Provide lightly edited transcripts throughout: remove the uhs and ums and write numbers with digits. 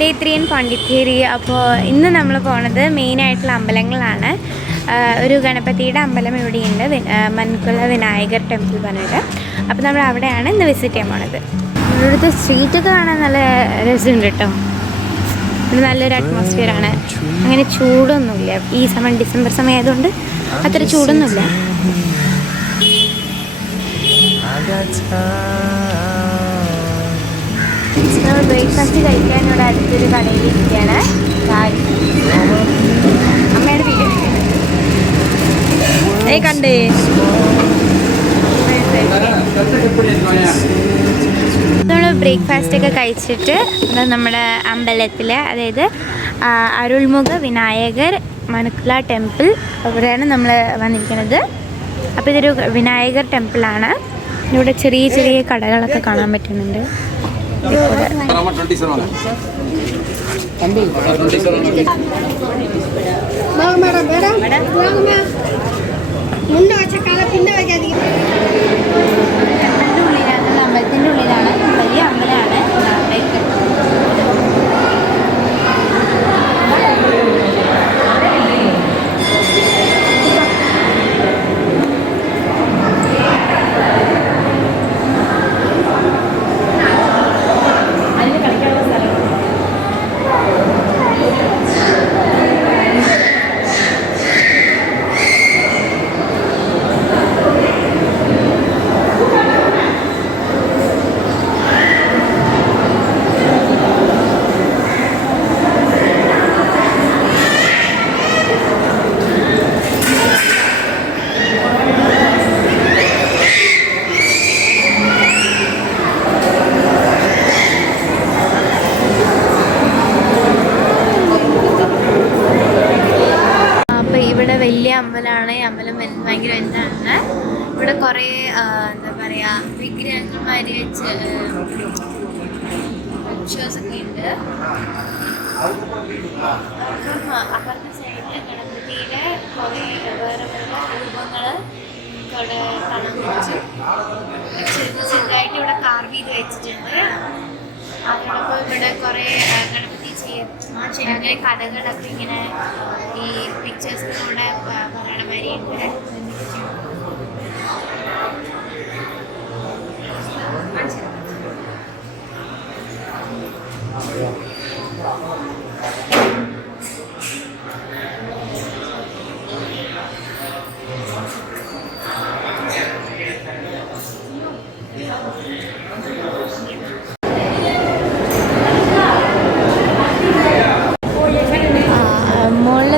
Day 3 in Pondicherry. അപ്പോൾ ഇന്ന് നമ്മൾ പോണത് മെയിനായിട്ടുള്ള അമ്പലങ്ങളാണ്. ഒരു ഗണപതിയുടെ അമ്പലം ഇവിടെയുണ്ട്, മൻകുല വിനായകർ ടെമ്പിൾ പറഞ്ഞിട്ട്. അപ്പോൾ നമ്മൾ അവിടെയാണ് ഇന്ന് വിസിറ്റ് ചെയ്യാൻ പോണത്. ഇവിടുത്തെ സ്ട്രീറ്റൊക്കെ കാണാൻ നല്ല രസമുണ്ട് കേട്ടോ. ഇത് നല്ലൊരു അറ്റ്മോസ്ഫിയറാണ്. അങ്ങനെ ചൂടൊന്നുമില്ല. ഈ സമയം ഡിസംബർ സമയം ആയതുകൊണ്ട് അത്ര ചൂടൊന്നുമില്ല. നമ്മൾ ബ്രേക്ക്ഫാസ്റ്റ് കഴിക്കാൻ ഇവിടെ അടുത്തൊരു കടയിൽ ഇരിക്കുകയാണ്. അമ്മയുടെ വീട്ടിൽ കണ്ടേ നമ്മൾ ബ്രേക്ക്ഫാസ്റ്റ് ഒക്കെ കഴിച്ചിട്ട് നമ്മുടെ അമ്പലത്തിൽ, അതായത് അരുൾമുഖ വിനായകർ മനുക്കുല ടെമ്പിൾ, അവിടെയാണ് നമ്മൾ വന്നിരിക്കുന്നത്. അപ്പോൾ ഇതൊരു വിനായകർ ടെമ്പിളാണ്. ഇവിടെ ചെറിയ ചെറിയ കടകളൊക്കെ കാണാൻ പറ്റുന്നുണ്ട്. അമ്പലത്തിൻ്റെ ഉള്ളിലാണ്, വലിയ അമ്പലമാണ്. വലിയ അമ്പലമാണ്. ഈ അമ്പലം ഭയങ്കര വലുതാണ്. ഇവിടെ കുറേ എന്താ പറയുക, വിഗ്രഹന്മാർ വെച്ച് പിക്ചേഴ്സൊക്കെ ഉണ്ട്. അപ്പുറത്തെ സൈഡിൽ ഗണപതിയുടെ കുറേ വേറെ വേറെ രൂപങ്ങൾ ഇവിടെ കാണാൻ പറ്റും. ചെറുതായിട്ട് ഇവിടെ കാർവ് ചെയ്ത് വെച്ചിട്ടുണ്ട്. അതോടൊപ്പം ഇവിടെ കുറേ ഗണപതി അങ്ങനെ കഥകളൊക്കെ ഇങ്ങനെ ഈ പിക്ചേഴ്സിലൂടെ പറയണ മാതിരി ഉണ്ട്.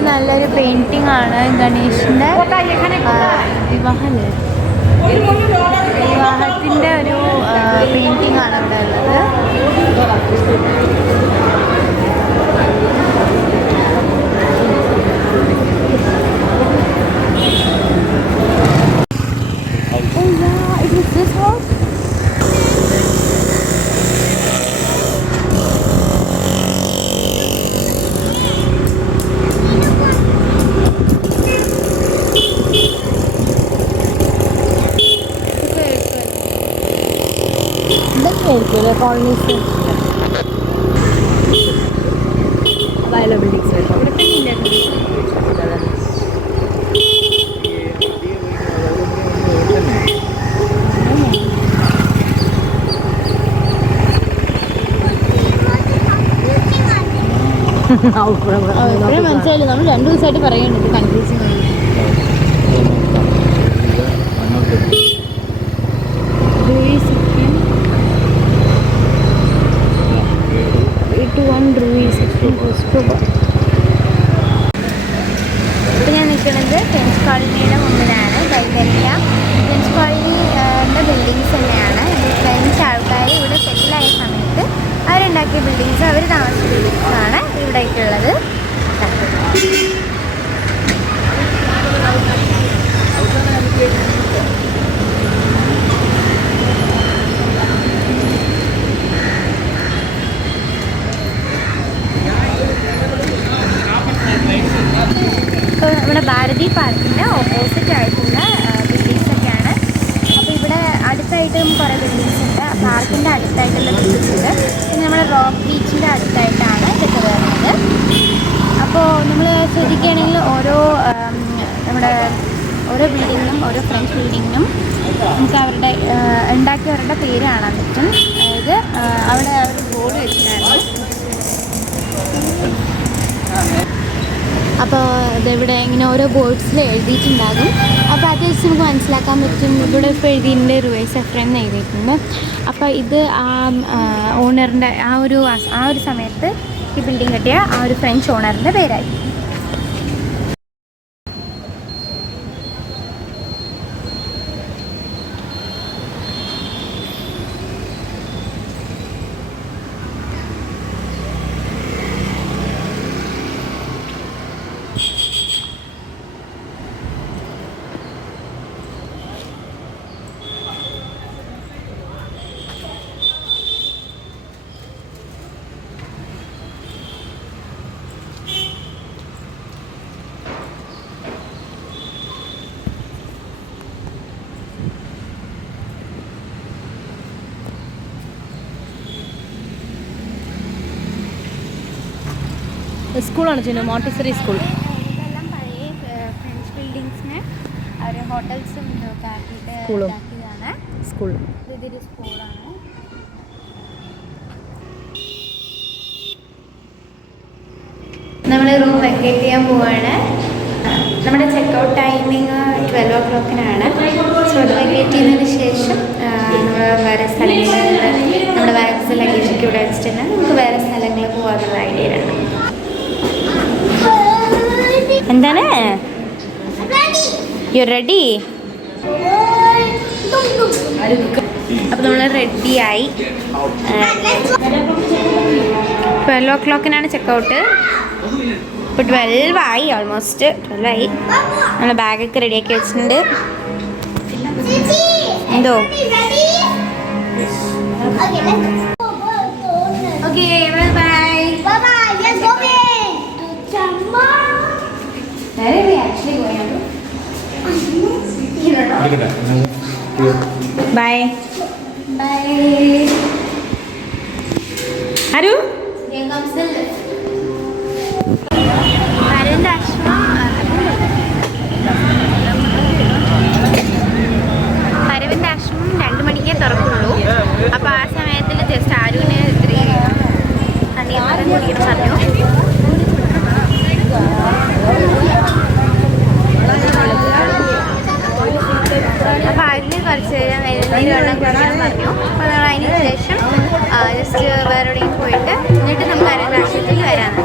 നല്ലൊരു പെയിന്റിംഗ് ആണ് ഗണേഷിൻ്റെ. വിവാഹത്തിൻ്റെ ഒരു പെയിന്റിംഗ് ആണ് ഇവിടെ ഉള്ളത്. കോളനീസ് വയല ബിൽഡിങ്സ് മനസ്സിലായില്ല. നമ്മൾ 2 ദിവസമായിട്ട് പറയുന്നുണ്ട് കൺഫ്യൂസിങ്. ഇവിടെ ഞാൻ നിൽക്കുന്നത് ഫ്രഞ്ച് കോളനിയുടെ മുമ്പിലാണ്. കൈതരിയ ഫ്രഞ്ച് കോളനിയുടെ ബിൽഡിങ്സ് തന്നെയാണ്. ഫ്രഞ്ച് ആൾക്കാർ ഇവിടെ സെറ്റിലായ സമയത്ത് അവരുണ്ടാക്കിയ ബിൽഡിങ്സ്, അവർ താമസിച്ച ബിൽഡിങ്സാണ് ഇവിടെ ആയിട്ടുള്ളത്. ഇപ്പോൾ നമ്മുടെ ഭാരതി പാർക്കിൻ്റെ ഓപ്പോസിറ്റ് ആയിട്ടുള്ള ബിൽഡിങ്സൊക്കെയാണ്. അപ്പോൾ ഇവിടെ അടുത്തായിട്ടും കുറേ ബിൽഡിങ്സ് ഉണ്ട്. പാർക്കിൻ്റെ അടുത്തായിട്ടുള്ള ബീച്ചുണ്ട്. പിന്നെ നമ്മുടെ റോക്ക് ബീച്ചിൻ്റെ അടുത്തായിട്ടാണ് ഇതൊക്കെ വരുന്നത്. അപ്പോൾ നമ്മൾ ശ്രദ്ധിക്കുകയാണെങ്കിൽ നമ്മുടെ ഓരോ ബിൽഡിങ്ങിനും ഓരോ ഫ്രഞ്ച് ബിൽഡിങ്ങിനും നമുക്ക് അവരുടെ ഉണ്ടാക്കിയവരുടെ പേര് കാണാൻ പറ്റും. അതായത് അവിടെ അവർ ബോർഡ് വെച്ചിട്ടായിരുന്നു. അപ്പോൾ ഇതിവിടെ ഇങ്ങനെ ഓരോ ബോർഡ്സിൽ എഴുതിയിട്ടുണ്ടാകും. അപ്പോൾ അത് വെച്ച് നമുക്ക് മനസ്സിലാക്കാൻ പറ്റും. ഇവിടെ ഇപ്പോൾ എഴുതിയിട്ടുണ്ട് റുവൈസ് എഫ്രൻ എന്ന് എഴുതിയിട്ടുണ്ട്. അപ്പോൾ ഇത് ഓണറിൻ്റെ ആ ഒരു സമയത്ത് ഈ ബിൽഡിംഗ് കെട്ടിയ ആ ഒരു ഫ്രഞ്ച് ഓണറിൻ്റെ പേരായി. സ്കൂളാണ് ചെയ്യുന്നത്, മോണ്ടിസറി സ്കൂൾ. ഇതെല്ലാം പഴയ ഫ്രഞ്ച് ബിൽഡിങ്സിനെ അവർ ഹോട്ടൽസും ഇതൊക്കെ ആക്കിയിട്ട് ഇതാക്കിയതാണ്. ഇതൊരു സ്കൂളാണ്. നമ്മൾ റൂം വെക്കേറ്റ് ചെയ്യാൻ പോവാണ്. നമ്മുടെ ചെക്കൗട്ട് ടൈമിങ് 12 o'clock-നാണ്. സോ അത് വെക്കേറ്റ് ചെയ്തതിന് ശേഷം നമ്മൾ വേറെ സ്ഥലങ്ങളിൽ നമ്മുടെ ബാഗ്സ് ലഗേജൊക്കെ ഇവിടെ വെച്ചിട്ടുണ്ട്. നമുക്ക് വേറെ സ്ഥലങ്ങളിൽ പോകാനുള്ള ഐഡിയയിലാണ്. എന്താണ്? You ready? അപ്പോൾ നമ്മൾ റെഡിയായി. 12 o'clock-നാണ് ചെക്കൗട്ട്. ഇപ്പോൾ 12 ആയി, ഓൾമോസ്റ്റ് 12 ആയി. നമ്മൾ ബാഗൊക്കെ റെഡിയാക്കി വെച്ചിട്ടുണ്ട്. എന്തോ okay, bye bye. Where are we actually going to? Bye. Bye. Aru? Here comes the lift. Arvind Ashram. Arvind Ashram 2 മണിക്കേ തുറക്കുള്ളൂ. അപ്പോൾ ആ സമയത്തിൽ ജസ്റ്റ് ആരുവിന് ഇത്തിരി തണ്ണീർമരം കുടിക്കണം പറഞ്ഞു. അപ്പോൾ അതിന് കുറച്ച് നേരം എഴുന്നേറ്റ് വെള്ളം കുടിക്കാൻ പറഞ്ഞു. അപ്പോൾ നമ്മൾ അതിന് ശേഷം ജസ്റ്റ് വേറെ എവിടെയും പോയിട്ട് എന്നിട്ട് നമുക്ക് അരവിന്ദ് ആശ്രമത്തിലേക്ക് വരാനാണ്.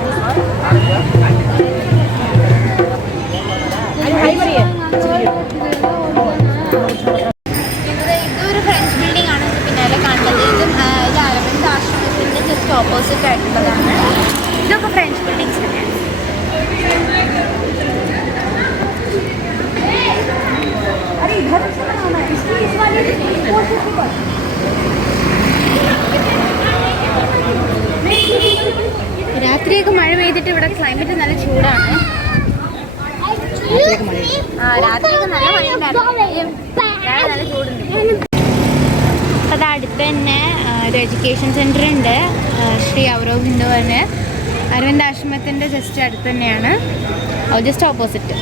ഇതൊരു ഫ്രഞ്ച് ബിൽഡിംഗ് ആണ് പിന്നാലെ കാണുന്നത്. ഇത് അരവിന്ദ് ആശ്രമത്തിൻ്റെ ജസ്റ്റ് ഓപ്പോസിറ്റ് ആയിട്ടുള്ളതാണ്. ഇതൊക്കെ ഫ്രഞ്ച് ബിൽഡിങ്സ് തന്നെയാണ്. രാത്രിയൊക്കെ മഴ പെയ്തിട്ട് ഇവിടെ ക്ലൈമറ്റ് നല്ല ചൂടാണ്. രാത്രിയൊക്കെ നല്ല മഴയുണ്ടായിരുന്നു, നല്ല ചൂടുണ്ട്. അത് അടുത്ത് തന്നെ ഒരു എഡ്യൂക്കേഷൻ സെൻറ്റർ ഉണ്ട്, ശ്രീ ഔരോബിന്ദു പറഞ്ഞ്. അരവിന്ദ് ആശ്രമത്തിൻ്റെ ജസ്റ്റ് അടുത്ത് തന്നെയാണ്, ജസ്റ്റ് ഓപ്പോസിറ്റ്.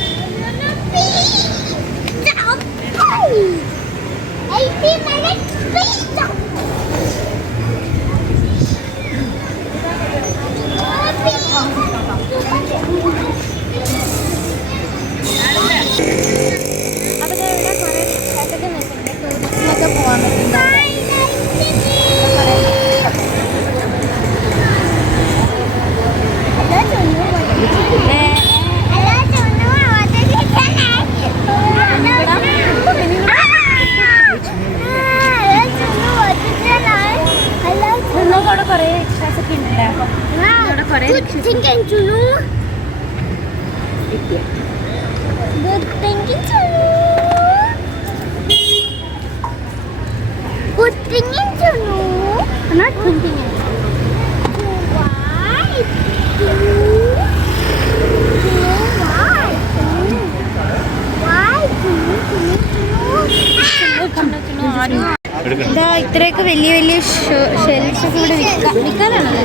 അപ്പോൾ ഇവിടെ കുറേ സ്ഥലത്തൊക്കെ നിൽക്കുന്നുണ്ട്, ടൂറിസ്റ്റിനൊക്കെ പോകാൻ പറ്റുന്നുണ്ട്. അവിടെ കുറേ എക്സ്ട്രാസ് ഒക്കെ ഉണ്ട്. അവിടെ കുറേ ഇതാ ഇത്രയൊക്കെ വലിയ വലിയ ഷെൽസ് ഒക്കെ ഇവിടെ വിൽക്കാനാണല്ലേ?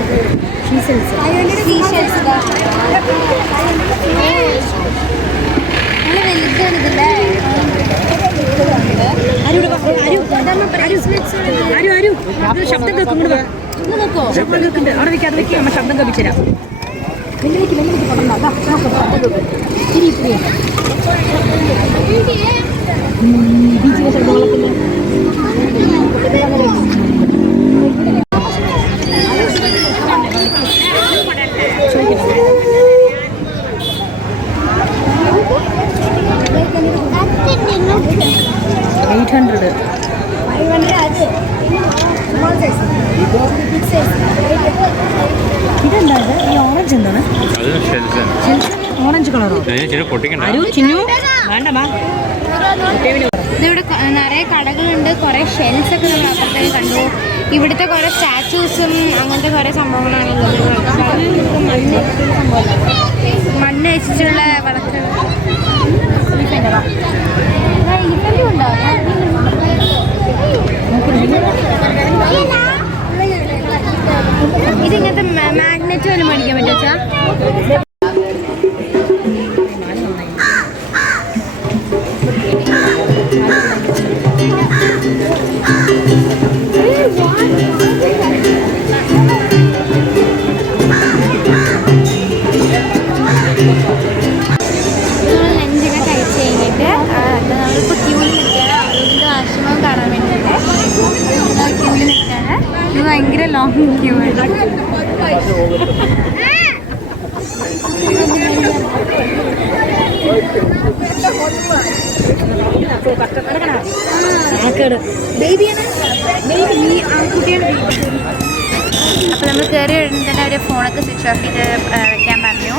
നല്ല വലുതാണിതല്ലേ? ശബ്ദം കേൾക്കും ശബ്ദം കേൾക്കുന്നുണ്ട്. അവിടെ വെക്കാം, അത് വെക്കാം, നമ്മൾ ശബ്ദം കേൾപ്പിച്ചു തരാം. ബീച്ചിലെ ശബ്ദങ്ങളൊക്കെ 800. ഇതെന്താ ഈ ഓറഞ്ച് എന്താണ്? ഓറഞ്ച് കളറോ? വേണ്ടമാ. ഇതിവിടെ നിറയെ കടകളുണ്ട്, കുറേ ഷെൽസ് ഒക്കെ നമ്മൾ അപ്പുറത്തേക്ക് കണ്ടു. ഇവിടുത്തെ കുറേ സ്റ്റാച്യൂസും അങ്ങനത്തെ കുറേ സംഭവങ്ങളാണുള്ളത്. മണ്ണ് വെച്ചിട്ടുള്ള വിളക്കുകൾ. ഇതിങ്ങനത്തെ മാഗ്നറ്റ് പോലും മേടിക്കാൻ പറ്റുമോ? ലഞ്ചൊക്കെ കഴിച്ച് കഴിഞ്ഞിട്ട് നമ്മളിപ്പോൾ ക്യൂവിൽ നിൽക്കുകയാണ്. അരവിന്ദ ആശ്രമം കാണാൻ വേണ്ടിയിട്ട് ക്യൂവിൽ നിൽക്കുകയാണ്. ഇത് ഭയങ്കര ലോങ് ക്യൂ ആണ്. അപ്പോൾ നമ്മൾ കയറി വരുമ്പോൾ തന്നെ അവർ ഫോണൊക്കെ സ്വിച്ച് ഓഫ് ചെയ്ത് വെക്കാൻ പറഞ്ഞു.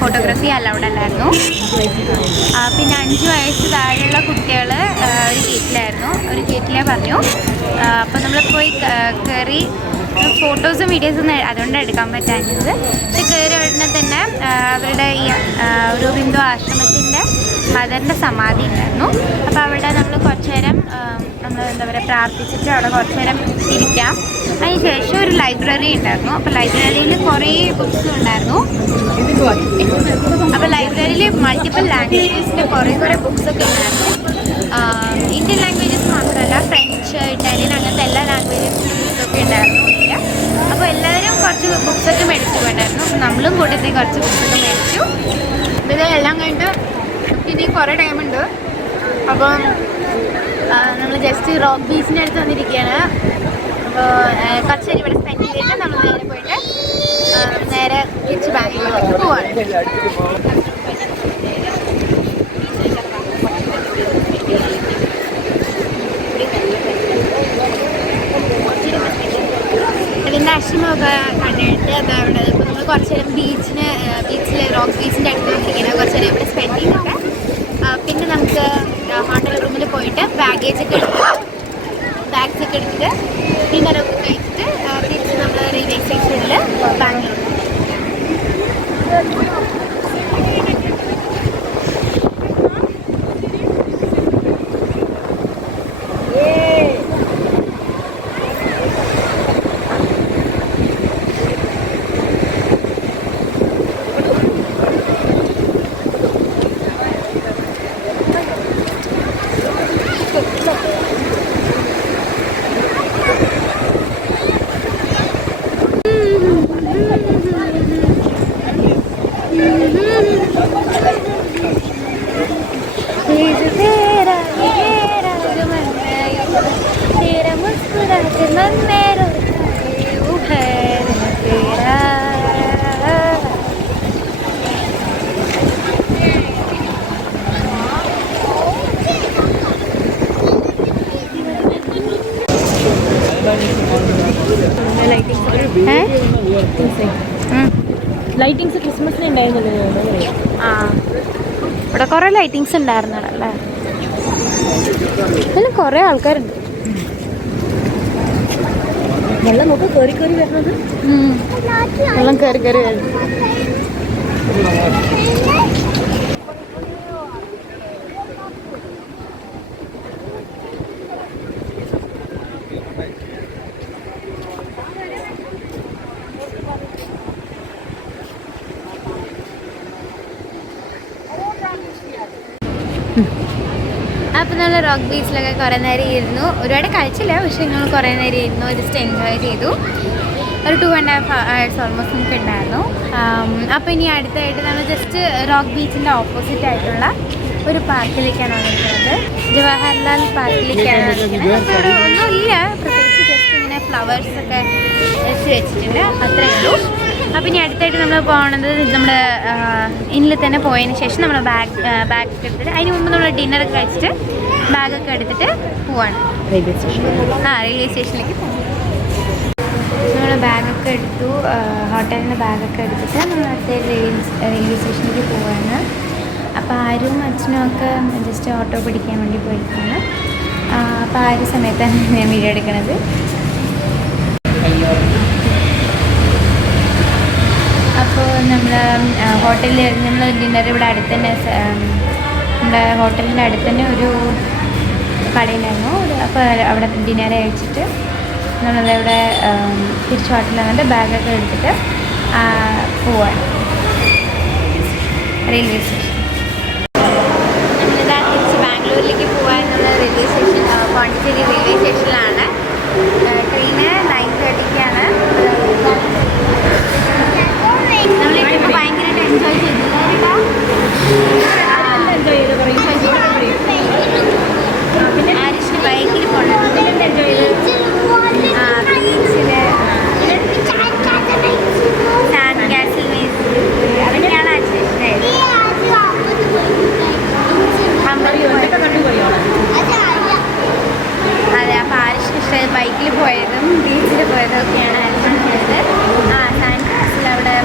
ഫോട്ടോഗ്രാഫി അലൗഡ് അല്ലായിരുന്നു. പിന്നെ 5 വയസ്സ് താഴെയുള്ള കുട്ടികൾ ഒരു ഗേറ്റിലായിരുന്നു, ഒരു ഗേറ്റിലേ പറഞ്ഞു. അപ്പോൾ നമ്മൾ പോയി കയറി ഫോട്ടോസും വീഡിയോസും അതുകൊണ്ട് എടുക്കാൻ പറ്റാഞ്ഞത്. പക്ഷെ കയറി ഉടനെ തന്നെ അവരുടെ ഈ ഒരു ഹിന്ദു ആശ്രമത്തിൻ്റെ മദറിൻ്റെ സമാധി ഉണ്ടായിരുന്നു. അപ്പോൾ അവിടെ നമ്മൾ കുറച്ച് നേരം നമ്മൾ എന്താ പറയുക പ്രാർത്ഥിച്ചിട്ട് അവിടെ കുറച്ച് നേരം ഇരിക്കാം. അതിന് ശേഷം ഒരു ലൈബ്രറി ഉണ്ടായിരുന്നു. അപ്പോൾ ലൈബ്രറിയിൽ കുറേ ബുക്സ് ഉണ്ടായിരുന്നു. അപ്പോൾ ലൈബ്രറിയിൽ മൾട്ടിപ്പിൾ ലാംഗ്വേജസിൻ്റെ കുറേ ബുക്സൊക്കെ ഉണ്ടായിരുന്നു. ഇന്ത്യൻ ലാംഗ്വേജസ് മാത്രമല്ല, ഫ്രഞ്ച്, ഇറ്റാലിയൻ അങ്ങനത്തെ എല്ലാ ലാംഗ്വേജസിൻ്റെ ബുക്സൊക്കെ ഉണ്ടായിരുന്നു. അപ്പോൾ എല്ലാവരും കുറച്ച് ബുക്സൊക്കെ മേടിച്ചു പോയിട്ടുണ്ടായിരുന്നു. അപ്പോൾ നമ്മളും കൂട്ടത്തിൽ കുറച്ച് ബുക്സൊക്കെ മേടിച്ചു. അപ്പോൾ ഇതെല്ലാം കഴിഞ്ഞിട്ട് ഇനി കുറേ ടൈമുണ്ട്. അപ്പം നമ്മൾ ജസ്റ്റ് റോക്ക് ബീച്ചിൻ്റെ അടുത്ത് വന്നിരിക്കുകയാണ്. അപ്പോൾ കുറച്ച് നേരം ഇവിടെ സ്പെൻഡ് ചെയ്തിട്ട് നമ്മൾ നേരെ പോയിട്ട് നേരെ തിരിച്ച് ബാംഗ്ലൂരിലേക്ക് പോവാണ്. അതിൻ്റെ ആശ്രമമൊക്കെ കണ്ടിട്ട് അത് അവിടെ ഇപ്പോൾ നമ്മൾ കുറച്ച് നേരം ബീച്ചിൽ റോക്ക് ബീച്ചിൻ്റെ അടുത്ത് വന്നിരിക്കുന്നത് കുറച്ച് നേരം ഇവിടെ സ്പെൻഡ് ചെയ്തിട്ട് പിന്നെ നമുക്ക് ഹോട്ടൽ റൂമിൽ പോയിട്ട് ബാഗ്സൊക്കെ എടുത്തിട്ട് ഡിന്നറൊക്കെ കഴിച്ചിട്ട് തിരിച്ച് നമ്മൾ റെയിൽവേ സ്റ്റേഷനിൽ ബാംഗ്ലൂർ. ലൈറ്റിങ്സ് ക്രിസ്മസിന് ഉണ്ടായിരുന്നല്ലോ. ഇവിടെ കുറേ ലൈറ്റിങ്സ് ഉണ്ടായിരുന്നല്ലേ. ഇതിൽ കുറേ ആൾക്കാരുണ്ട്. വെള്ളം നോക്ക് കയറി വരുന്നത്. വെള്ളം കയറി വരുന്നത്. അപ്പോൾ നമ്മൾ റോക്ക് ബീച്ചിലൊക്കെ കുറേ നേരം ഇരുന്നു. ഒരുപാട് കഴിച്ചില്ല, പക്ഷേ ഞങ്ങൾ കുറേ നേരം ഇരുന്നു, ജസ്റ്റ് എൻജോയ് ചെയ്തു. ഒരു 2.5 hours ഓൾമോസ്റ്റ് നമുക്ക് ഉണ്ടായിരുന്നു. അപ്പോൾ ഇനി അടുത്തായിട്ട് നമ്മൾ ജസ്റ്റ് റോക്ക് ബീച്ചിൻ്റെ ഓപ്പോസിറ്റ് ആയിട്ടുള്ള ഒരു പാർക്കിലേക്കാണ് വന്നിരിക്കുന്നത്. ജവഹർലാൽ പാർക്കിലേക്കാണ് വന്നിരിക്കുന്നത്. അപ്പോൾ ഇവിടെ ഒന്നുമില്ല പ്രത്യേകിച്ച്, ജസ്റ്റ് ഇങ്ങനെ ഫ്ലവേഴ്സൊക്കെ വെച്ചിട്ടുണ്ട്, അത്രേ ഉള്ളൂ. അപ്പോൾ ഇനി അടുത്തായിട്ട് നമ്മൾ പോകുന്നത് നമ്മുടെ ഇന്നിൽ തന്നെ പോയതിന് ശേഷം നമ്മൾ ബാഗ് എടുത്തിട്ട്, അതിന് മുമ്പ് നമ്മൾ ഡിന്നറൊക്കെ കഴിച്ചിട്ട് ബാഗൊക്കെ എടുത്തിട്ട് പോവാണ് റെയിൽവേ സ്റ്റേഷനിലേക്ക് പോകും. നമ്മൾ ബാഗൊക്കെ എടുത്തു, ഹോട്ടലിൽ നിന്ന് ബാഗൊക്കെ എടുത്തിട്ട് നമ്മൾ അടുത്ത റെയിൽവേ സ്റ്റേഷനിലേക്ക് പോവാണ്. അപ്പോൾ ആരും അച്ഛനും ഒക്കെ ജസ്റ്റ് ഓട്ടോ പിടിക്കാൻ വേണ്ടി പോയിരിക്കുകയാണ്. അപ്പോൾ ആ ഒരു സമയത്താണ് ഞാൻ വീഡിയോ എടുക്കുന്നത്. അപ്പോൾ നമ്മൾ ഹോട്ടലിൽ നമ്മൾ ഡിന്നർ ഇവിടെ അടുത്ത് തന്നെ, നമ്മുടെ ഹോട്ടലിൻ്റെ അടുത്ത് തന്നെ ഒരു കടയിലായിരുന്നു. അപ്പോൾ അവിടെ ഡിന്നർ കഴിച്ചിട്ട് നമ്മളിവിടെ തിരിച്ച് ഹോട്ടലിൽ വന്നിട്ട് ബാഗൊക്കെ എടുത്തിട്ട് പോവാണ് റെയിൽവേ സ്റ്റേഷൻ. നമ്മളിതാ തിരിച്ച് ബാംഗ്ലൂരിലേക്ക് പോകാനുള്ള റെയിൽവേ സ്റ്റേഷൻ പോണ്ടിച്ചേരി റെയിൽവേ സ്റ്റേഷനിലാണ്. ട്രെയിന് 9:30-ക്കാണ്. നമ്മൾ ട്രിപ്പ് ഭയങ്കരമായിട്ട് എൻജോയ് ചെയ്തു. പിന്നെ ആരിഷിന് ബൈക്കിൽ പോകണം. സാൻഡ് കാസിൽ അതൊക്കെയാണ് ആരിഷിന് ഇഷ്ടമായത്. അതെ, അപ്പോൾ ആരിഷിന് ഇഷ്ടമായത് ബൈക്കിൽ പോയതും ബീച്ചിൽ പോയതും ഒക്കെയാണ് ആരിഷിന് ഇഷ്ടമായത്. സാൻഡ് കാസിൽ അവിടെ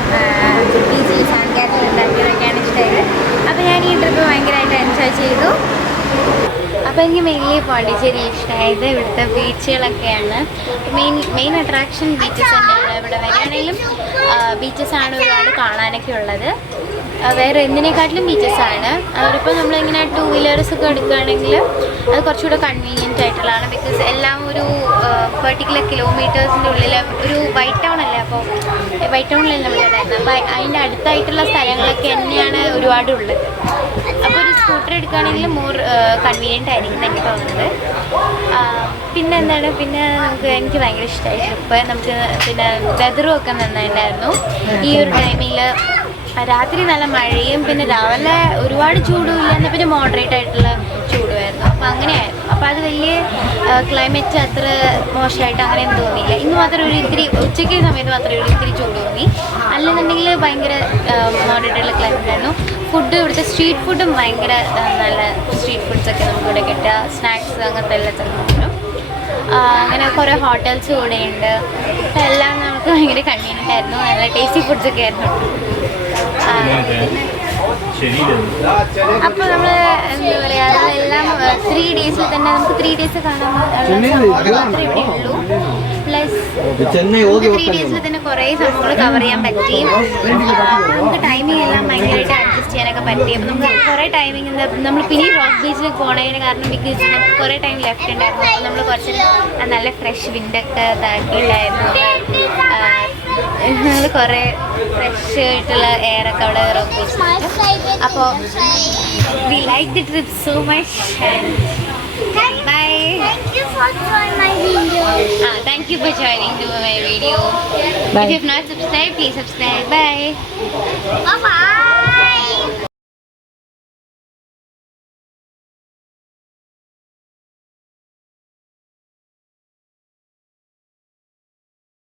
ബീച്ചിൽ സാൻഡ് കാസിൽ ഉണ്ടാക്കിയതൊക്കെയാണ് ഇഷ്ടമായത്. അപ്പോൾ ഞാൻ ഈ ട്രിപ്പ് ഭയങ്കരമായിട്ട് എൻജോയ് ചെയ്തു. അപ്പോൾ എനിക്ക് മെയിൻലി പോണ്ടിച്ചേരി ഇഷ്ടമായത് ഇവിടുത്തെ ബീച്ചുകളൊക്കെയാണ്. മെയിൻ അട്രാക്ഷൻ ബീച്ചസ് തന്നെയാണ്. ഇവിടെ വരികയാണെങ്കിലും ബീച്ചസാണ് ഒരുപാട് കാണാനൊക്കെ ഉള്ളത്. വേറെ എന്തിനേക്കാട്ടിലും ബീച്ചസാണ്. അവരിപ്പോൾ നമ്മളിങ്ങനെ 2 വീലേഴ്സ് ഒക്കെ എടുക്കുകയാണെങ്കിൽ അത് കുറച്ചുകൂടെ കൺവീനിയൻ്റ് ആയിട്ടുള്ളതാണ്. ബിക്കോസ് എല്ലാം ഒരു പെർട്ടിക്കുലർ കിലോമീറ്റേഴ്സിൻ്റെ ഉള്ളിൽ ഒരു വൈറ്റ് ടൗൺ അല്ലേ, അപ്പോൾ വൈറ്റ് ടൗണിലല്ല നമ്മളുണ്ടായിരുന്നത്. അപ്പോൾ അതിൻ്റെ അടുത്തായിട്ടുള്ള സ്ഥലങ്ങളൊക്കെ തന്നെയാണ് ഒരുപാടുള്ളത്. അപ്പോൾ ഒരു സ്കൂട്ടർ എടുക്കുകയാണെങ്കിൽ മോർ കൺവീനിയൻ്റ് ആയിരിക്കും എനിക്ക് തോന്നുന്നത്. പിന്നെ എന്താണ്, പിന്നെ എനിക്ക് ഭയങ്കര ഇഷ്ടമായി ട്രിപ്പ്. നമുക്ക് പിന്നെ വെതറും ഒക്കെ നന്നായിട്ടുണ്ടായിരുന്നു. ഈ ഒരു ടൈമിൽ രാത്രി നല്ല മഴയും പിന്നെ രാവിലെ ഒരുപാട് ചൂടും ഇല്ല, എന്നാൽ പിന്നെ മോഡറേറ്റ് ആയിട്ടുള്ള ചൂടുമായിരുന്നു. അപ്പോൾ അങ്ങനെയായിരുന്നു. അപ്പോൾ അത് വലിയ ക്ലൈമറ്റ് അത്ര മോശമായിട്ട് അങ്ങനെയൊന്നും തോന്നിയില്ല. ഇന്ന് മാത്രം ഒരു ഇത്തിരി ഉച്ചയ്ക്ക് സമയത്ത് മാത്രമേ ഒരു ഇത്തിരി ചൂട് തോന്നി. അല്ലെന്നുണ്ടെങ്കിൽ ഭയങ്കര മോഡറേറ്റ് ആയിട്ടുള്ള ക്ലൈമറ്റ് ആയിരുന്നു. ഫുഡ് ഇവിടുത്തെ സ്ട്രീറ്റ് ഫുഡും ഭയങ്കര നല്ല സ്ട്രീറ്റ് ഫുഡ്സൊക്കെ നമുക്കിവിടെ കിട്ടുക. സ്നാക്സ് അങ്ങനത്തെ എല്ലാം ചെറുപ്പം അങ്ങനെ കുറേ ഹോട്ടൽസ് കൂടെയുണ്ട്. അപ്പോൾ എല്ലാം നമുക്ക് ഭയങ്കര കൺവീനിയൻ്റ് ആയിരുന്നു. നല്ല ടേസ്റ്റി ഫുഡ്സൊക്കെ ആയിരുന്നു. അപ്പോൾ നമ്മൾ എന്താ പറയുക, അതെല്ലാം 3 days തന്നെ നമുക്ക് 3 days കാണാൻ മാത്രമേ ഇവിടെ ഉള്ളൂ. പ്ലസ് 3 days തന്നെ കുറേ സംഭവങ്ങൾ കവർ ചെയ്യാൻ പറ്റി. നമുക്ക് ടൈമിംഗ് എല്ലാം ഭയങ്കരമായിട്ട് അഡ്ജസ്റ്റ് ചെയ്യാനൊക്കെ പറ്റി. അപ്പോൾ നമുക്ക് കുറേ ടൈമിംഗ് നമ്മൾ പിന്നെ റോക്ക് ബീച്ചിൽ പോണതിന് കാരണം ബിക്കോസ് നമുക്ക് കുറേ ടൈം ലെഫ്റ്റ് ഉണ്ടായിരുന്നു. അപ്പോൾ നമ്മൾ കുറച്ച് നല്ല ഫ്രഷ് വിൻഡൊക്കെ ഇതാക്കിയിട്ടായിരുന്നു. നമ്മൾ കുറേ ഫ്രഷ് ആയിട്ടുള്ള എയറൊക്കെ അവിടെ റോക്ക് ബീച്ചിലുണ്ട്. അപ്പോൾ we like the trip so much. Bye. Thank you for joining my video. Thank you for joining to my video. Bye. If you have not subscribed, please subscribe. Bye. Bye bye.